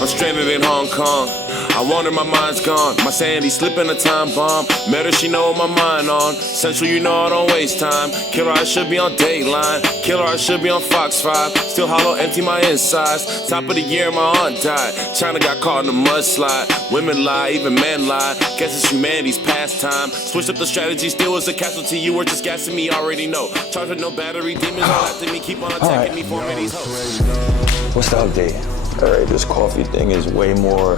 I'm stranded in Hong Kong. I wonder my mind's gone. My sanity slipping a time bomb. Met her, she know what my mind on. Central, you know I don't waste time. Killer, I should be on Dateline. Killer, I should be on Fox 5. Still hollow, empty my insides. Top of the year, my aunt died. China got caught in a mudslide. Women lie, even men lie. Guess it's humanity's pastime. Switched up the strategy, still was a casualty. You were just gassing me, already know. Charged with no battery, demons all after me. Keep on attacking me, forming these hoes. What's the update? All right, this coffee thing is way more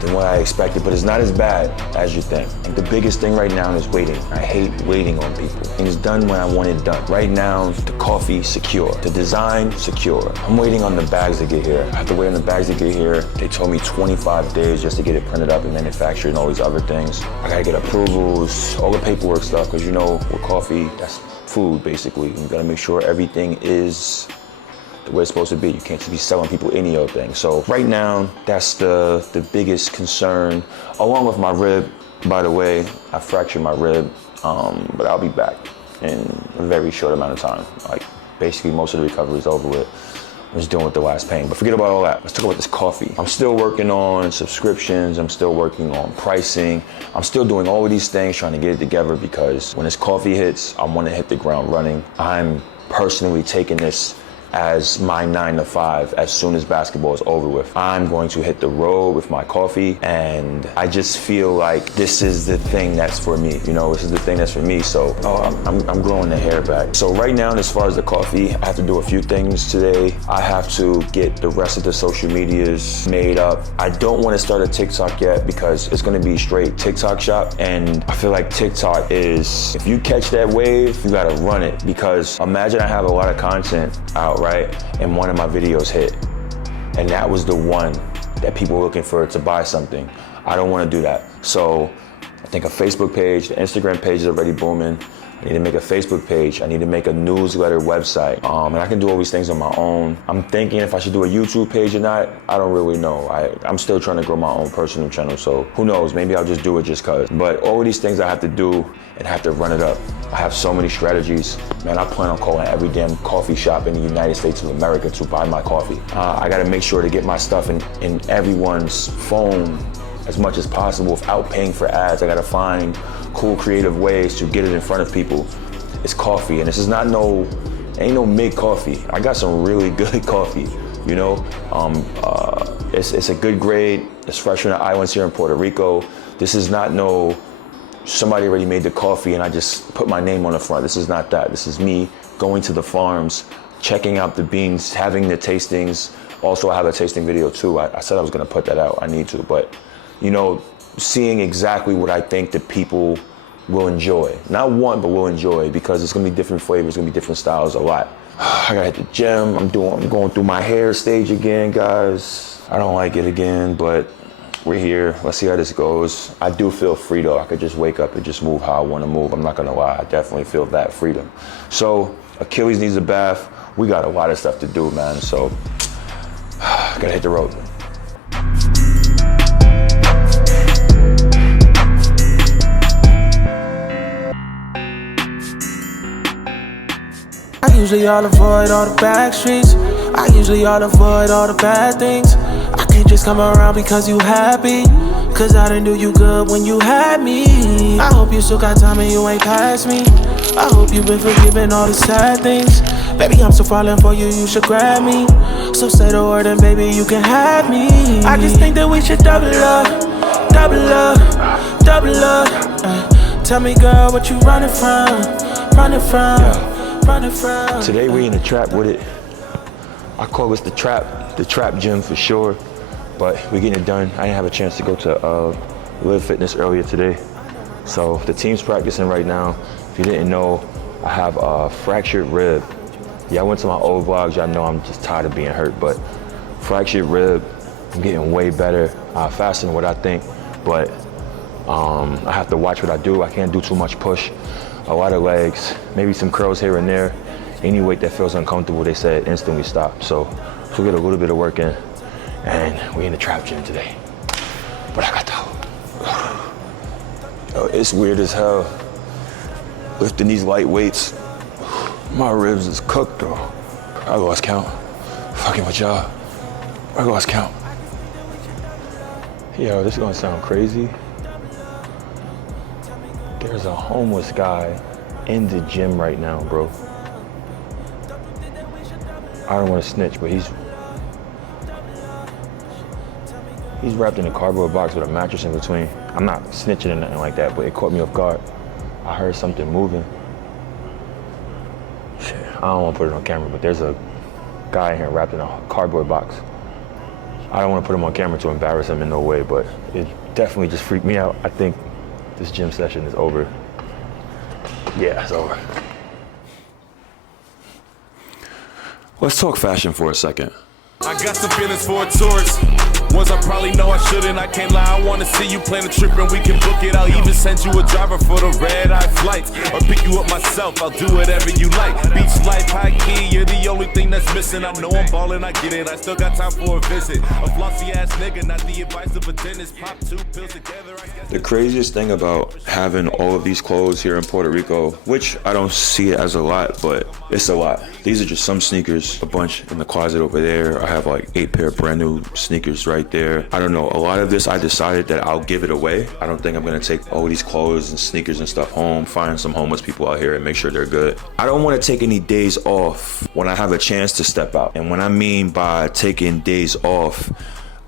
than what I expected, but it's not as bad as you think. Like, the biggest thing right now is waiting. I hate waiting on people. Things done when I want it done. Right now, the coffee, secure. The design, secure. I'm waiting on the bags to get here. I have to wait on the bags to get here. They told me 25 days just to get it printed up and manufactured and all these other things. I gotta get approvals, all the paperwork stuff, because you know, with coffee, that's food, basically. You gotta make sure everything is the way it's supposed to be. You can't just be selling people any old thing. So right now, that's the biggest concern, along with my rib. By the way, I fractured my rib, but I'll be back in a very short amount of time. Like, basically most of the recovery is over with. I'm just dealing with the last pain, but forget about all that. Let's talk about this coffee. I'm still working on subscriptions. I'm still working on pricing. I'm still doing all of these things, trying to get it together, because when this coffee hits, I want to hit the ground running. I'm personally taking this as my 9 to 5 as soon as basketball is over with. I'm going to hit the road with my coffee, and I just feel like this is the thing that's for me. You know, this is the thing that's for me. So I'm growing the hair back. So right now, as far as the coffee, I have to do a few things today. I have to get the rest of the social medias made up. I don't want to start a TikTok yet, because it's going to be straight TikTok shop, and I feel like TikTok is, if you catch that wave, you got to run it. Because imagine I have a lot of content out, right? And one of my videos hit, and that was the one that people were looking for to buy something. I don't want to do that. So I think a Facebook page, the Instagram page is already booming. I need to make a Facebook page. I need to make a newsletter website. And I can do all these things on my own. I'm thinking if I should do a YouTube page or not, I don't really know. I'm still trying to grow my own personal channel, so who knows? Maybe I'll just do it just cause. But all of these things I have to do and have to run it up. I have so many strategies. Man, I plan on calling every damn coffee shop in the United States of America to buy my coffee. I gotta make sure to get my stuff in everyone's phone as much as possible without paying for ads. I gotta find cool, creative ways to get it in front of people. It's coffee, and this is not ain't no mid coffee. I got some really good coffee, you know? It's a good grade. It's fresh from the islands here in Puerto Rico. This is not somebody already made the coffee and I just put my name on the front. This is not that. This is me going to the farms, checking out the beans, having the tastings. Also, I have a tasting video too. I said I was gonna put that out. I need to, but you know, seeing exactly what I think that people will enjoy. Not want, but will enjoy, because it's gonna be different flavors, it's gonna be different styles, a lot. I gotta hit the gym. I'm going through my hair stage again, guys. I don't like it again, but we're here. Let's see how this goes. I do feel free though. I could just wake up and just move how I wanna move. I'm not gonna lie, I definitely feel that freedom. So Achilles needs a bath. We got a lot of stuff to do, man. So gotta hit the road. I usually all avoid all the back streets. I usually all avoid all the bad things. I can't just come around because you happy, cause I didn't do you good when you had me. I hope you still got time and you ain't past me. I hope you've been forgiving all the sad things. Baby, I'm so falling for you, you should grab me. So say the word and baby, you can have me. I just think that we should double up, double up, double up. Tell me, girl, what you running from, running from. Yeah. Today we in the trap with it. I call this the trap gym for sure, but we're getting it done. I didn't have a chance to go to Live Fitness earlier today. So the team's practicing right now. If you didn't know, I have a fractured rib. Yeah, I went to my old vlogs, y'all know I'm just tired of being hurt, but fractured rib, I'm getting way better, faster than what I think, but I have to watch what I do. I can't do too much push. A lot of legs, maybe some curls here and there. Any weight that feels uncomfortable, they said instantly stop. So we'll get a little bit of work in, and we in the trap gym today. But I got to, it's weird as hell. Lifting these light weights, my ribs is cooked though. I lost count. Fucking with y'all, I lost count. Yo, this is gonna sound crazy. There's a homeless guy in the gym right now, bro. I don't want to snitch, but he's wrapped in a cardboard box with a mattress in between. I'm not snitching or nothing like that, but it caught me off guard. I heard something moving. Shit, I don't want to put it on camera, but there's a guy in here wrapped in a cardboard box. I don't want to put him on camera to embarrass him in no way, but it definitely just freaked me out. I think this gym session is over. Yeah, it's over. Let's talk fashion for a second. I got some feelings for a tourist. Ones I probably know I shouldn't. I can't lie, I wanna see you plan a trip and we can book it. I'll even send you a driver for the red-eye flights, or pick you up myself, I'll do whatever you like. Beach life, high key, you're the only thing that's missing. I know I'm ballin', I get it, I still got time for a visit. A flossy ass nigga, not the advice of a dentist. Pop 2 pills together, I guess. The craziest thing about having all of these clothes here in Puerto Rico, which I don't see it as a lot, but it's a lot. These are just some sneakers, a bunch in the closet over there. I have like 8 pair of brand new sneakers right there. I don't know, a lot of this I decided that I'll give it away. I don't think I'm gonna take all these clothes and sneakers and stuff home, find some homeless people out here and make sure they're good. I don't wanna take any days off when I have a chance to step out. And what I mean by taking days off,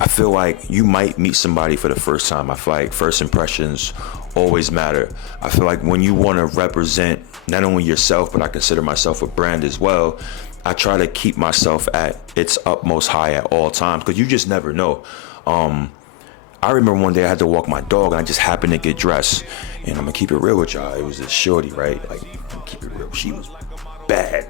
I feel like you might meet somebody for the first time. I feel like first impressions always matter. I feel like when you wanna represent not only yourself, but I consider myself a brand as well, I try to keep myself at its utmost high at all times, because you just never know. I remember one day I had to walk my dog and I just happened to get dressed. And I'm gonna keep it real with y'all. It was this shorty, right? Like, I'm gonna keep it real. She was bad.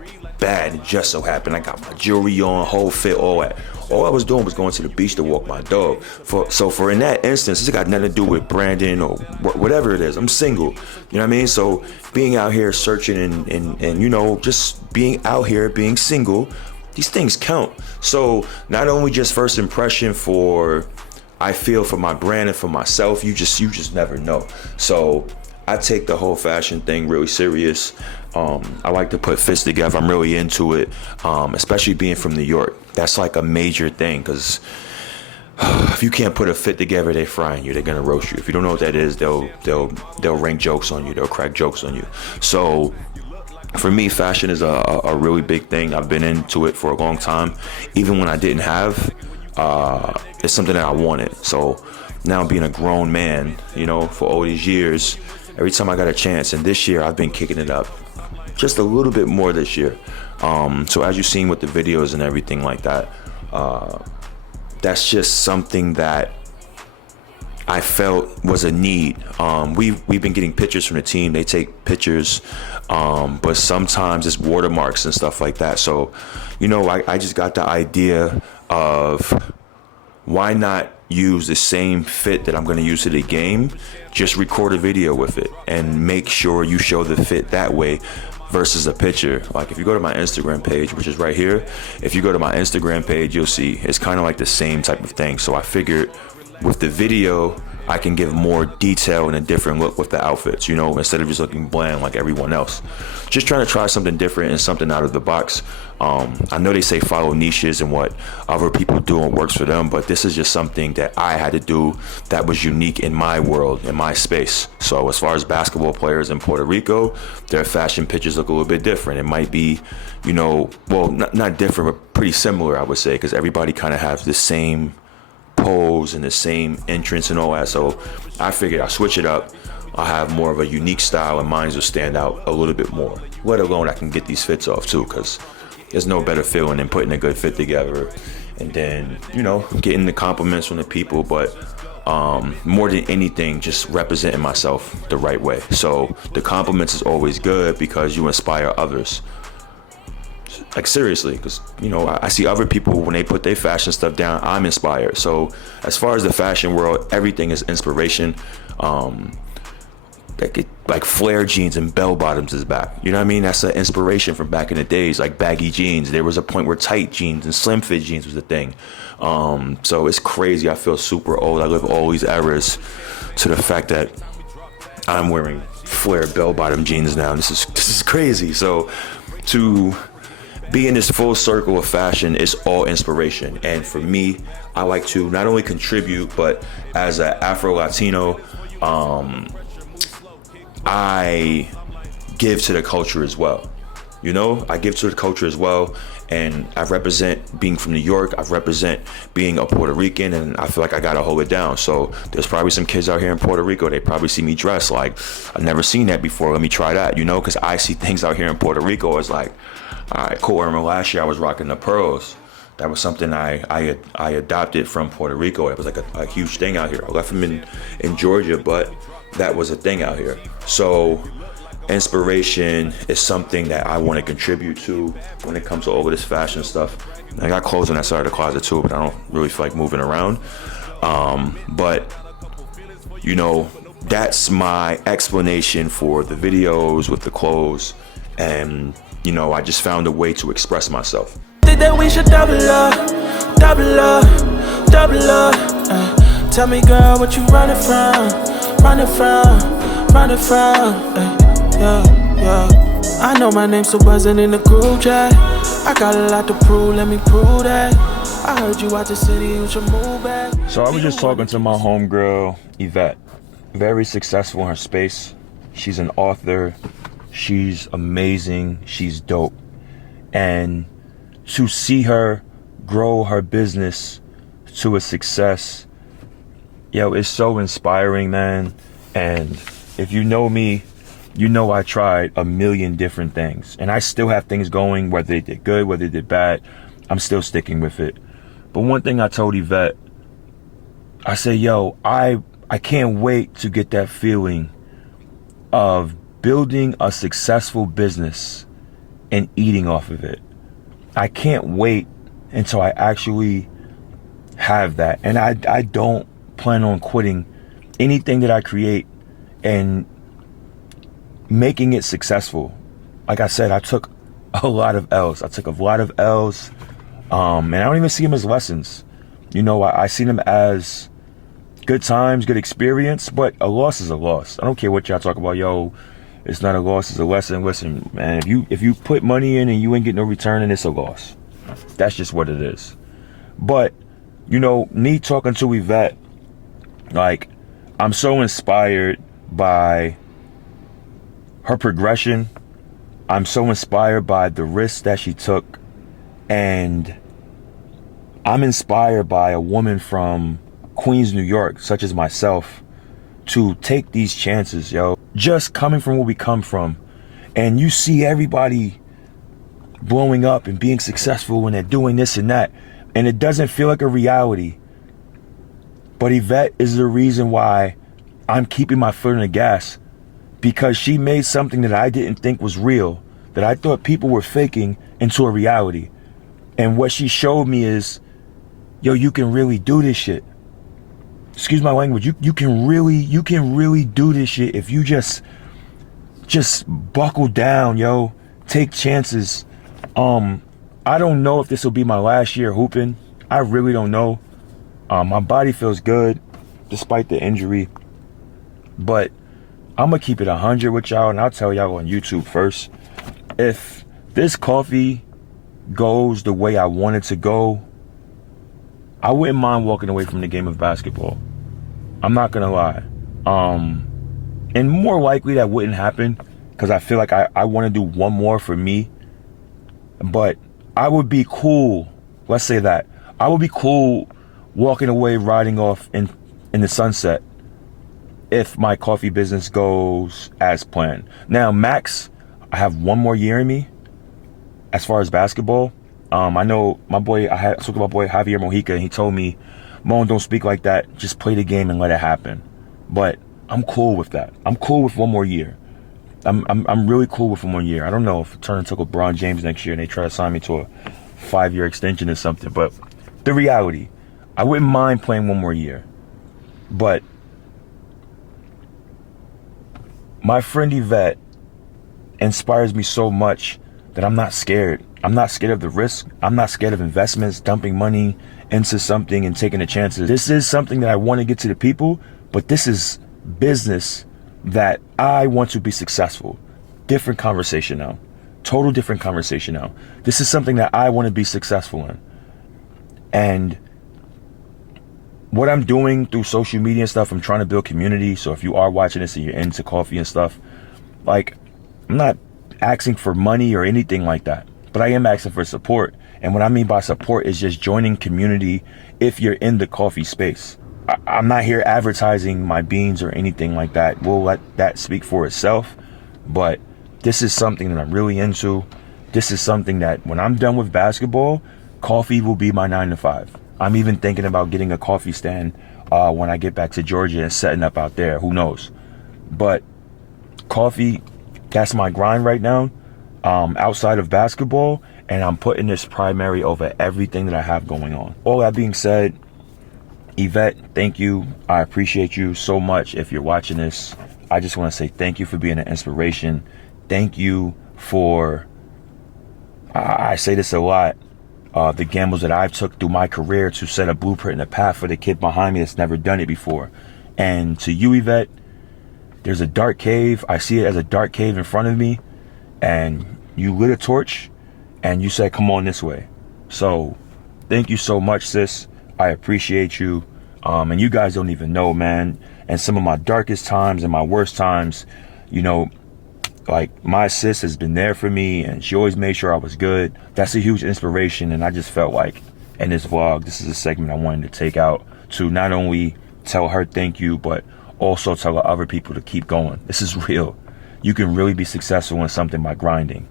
It just so happened I got my jewelry on, whole fit, all that. All I was doing was going to the beach to walk my dog. For in that instance, it's got nothing to do with branding or whatever it is. I'm single, you know what I mean? So being out here searching and you know, just being out here, being single, these things count. So not only just first impression for, I feel for my brand and for myself, you just never know. So I take the whole fashion thing really serious. I like to put fits together. I'm really into it, especially being from New York. That's like a major thing, because if you can't put a fit together, they're frying you. They're gonna roast you. If you don't know what that is, they'll ring jokes on you. They'll crack jokes on you. So for me, fashion is a really big thing. I've been into it for a long time. Even when I didn't have, it's something that I wanted. So now being a grown man, you know, for all these years, every time I got a chance, and this year I've been kicking it up just a little bit more this year. So as you've seen with the videos and everything like that, that's just something that I felt was a need. We've been getting pictures from the team. They take pictures, but sometimes it's watermarks and stuff like that. So, you know, I just got the idea of, why not use the same fit that I'm going to use to the game, just record a video with it and make sure you show the fit that way versus a picture. Like if you go to my Instagram page, which is right here, if you go to my Instagram page, you'll see it's kind of like the same type of thing. So I figured with the video, I can give more detail and a different look with the outfits, you know, instead of just looking bland like everyone else. Just trying to try something different and something out of the box. I know they say follow niches and what other people do and works for them, but this is just something that I had to do that was unique in my world, in my space. So as far as basketball players in Puerto Rico, their fashion pictures look a little bit different. It might be, you know, well, not different, but pretty similar, I would say, because everybody kind of has the same pose and the same entrance and all that. So I figured I'll switch it up. I'll have more of a unique style and mine will stand out a little bit more. Let alone I can get these fits off too, because there's no better feeling than putting a good fit together and then, you know, getting the compliments from the people. But more than anything, just representing myself the right way. So the compliments is always good because you inspire others. Like seriously, because, you know, I see other people when they put their fashion stuff down, I'm inspired. So as far as the fashion world, everything is inspiration. Like flare jeans and bell bottoms is back. You know what I mean? That's an inspiration from back in the days, like baggy jeans. There was a point where tight jeans and slim fit jeans was a thing. So it's crazy. I feel super old. I live all these eras to the fact that I'm wearing flare bell bottom jeans now. This is crazy. So to being this full circle of fashion is all inspiration. And for me, I like to not only contribute, but as an Afro-Latino, I give to the culture as well. You know, I give to the culture as well. And I represent being from New York. I represent being a Puerto Rican, and I feel like I gotta hold it down. So there's probably some kids out here in Puerto Rico, they probably see me dressed like, I've never seen that before, let me try that, you know, because I see things out here in Puerto Rico as like, all right, cool. I remember last year I was rocking the pearls. That was something I adopted from Puerto Rico. It was like a huge thing out here. I left them in Georgia, but that was a thing out here. So inspiration is something that I want to contribute to when it comes to all of this fashion stuff. I got clothes on that side of the closet too, but I don't really feel like moving around. But you know, that's my explanation for the videos with the clothes, and you know, I just found a way to express myself. Think that we should double up, double up, double up. Tell me, girl, what you running from, running from, running from. Yeah. I know my name's still buzzing in the group chat. I got a lot to prove, let me prove that. I heard you out the city, you should move back. So I was just talking to my homegirl, Yvette. Very successful in her space. She's an author. She's amazing. She's dope. And to see her grow her business to a success, it's so inspiring, man. And if you know me, you know I tried a million different things. And I still have things going, whether they did good, whether they did bad. I'm still sticking with it. But one thing I told Yvette, I said, I can't wait to get that feeling of building a successful business and eating off of it. I can't wait until I actually have that. And I don't plan on quitting anything that I create and making it successful. Like I said, I took a lot of L's. And I don't even see them as lessons. You know, I see them as good times, good experience, but a loss is a loss. I don't care what y'all talk about, it's not a loss, it's a lesson. Listen, man, if you put money in and you ain't get no return, then it's a loss. That's just what it is. But, you know, me talking to Yvette, like, I'm so inspired by her progression. I'm so inspired by the risks that she took. And I'm inspired by a woman from Queens, New York, such as myself, to take these chances, just coming from where we come from. And you see everybody blowing up and being successful when they're doing this and that, and it doesn't feel like a reality. But Yvette is the reason why I'm keeping my foot on the gas, because she made something that I didn't think was real, that I thought people were faking, into a reality. And what she showed me is, you can really do this shit. Excuse my language. You can really do this shit if you just buckle down, take chances. I don't know if this will be my last year hooping. I really don't know. My body feels good despite the injury, but I'm gonna keep it 100 with y'all, and I'll tell y'all on YouTube first. If this coffee goes the way I want it to go, I wouldn't mind walking away from the game of basketball. I'm not gonna lie. And more likely that wouldn't happen, because I feel like I want to do one more for me. But I would be cool, let's say that, I would be cool walking away, riding off in the sunset if my coffee business goes as planned. Now, max, I have one more year in me as far as basketball. I know I spoke to my boy Javier Mojica, and he told me, Mon, don't speak like that. Just play the game and let it happen. But I'm cool with that. I'm cool with one more year. I'm really cool with one more year. I don't know if it turns into LeBron James next year and they try to sign me to a 5-year extension or something. But the reality, I wouldn't mind playing one more year. But my friend Yvette inspires me so much that I'm not scared. I'm not scared of the risk. I'm not scared of investments, dumping money into something and taking the chances. This is something that I want to get to the people, but this is business that I want to be successful. Different conversation now. Total different conversation now. This is something that I want to be successful in. And what I'm doing through social media and stuff, I'm trying to build community. So if you are watching this and you're into coffee and stuff, like, I'm not asking for money or anything like that, but I am asking for support. And what I mean by support is just joining community if you're in the coffee space. I'm not here advertising my beans or anything like that. We'll let that speak for itself. But this is something that I'm really into. This is something that when I'm done with basketball, coffee will be my 9 to 5. I'm even thinking about getting a coffee stand when I get back to Georgia and setting up out there. Who knows? But coffee, that's my grind right now, outside of basketball. And I'm putting this primary over everything that I have going on. All that being said, Yvette, thank you. I appreciate you so much. If you're watching this, I just want to say thank you for being an inspiration. Thank you for, I say this a lot, the gambles that I've took through my career to set a blueprint and a path for the kid behind me that's never done it before. And to you, Yvette, there's a dark cave. I see it as a dark cave in front of me. And you lit a torch and you said, come on this way. So thank you so much, sis. I appreciate you. And you guys don't even know, man. And some of my darkest times and my worst times, you know, like, my sis has been there for me and she always made sure I was good. That's a huge inspiration. And I just felt like in this vlog, this is a segment I wanted to take out to not only tell her thank you, but also tell other people to keep going. This is real. You can really be successful in something by grinding.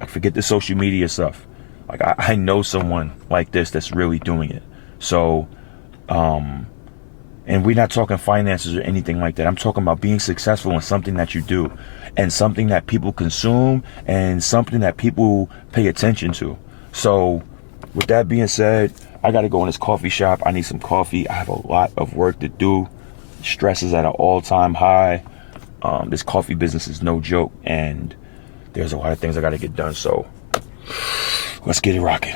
Like, forget the social media stuff. Like, I know someone like this that's really doing it. So, and we're not talking finances or anything like that. I'm talking about being successful in something that you do and something that people consume and something that people pay attention to. So with that being said, I got to go in this coffee shop. I need some coffee. I have a lot of work to do. Stress is at an all-time high. This coffee business is no joke, and there's a lot of things I got to get done. So let's get it rocking.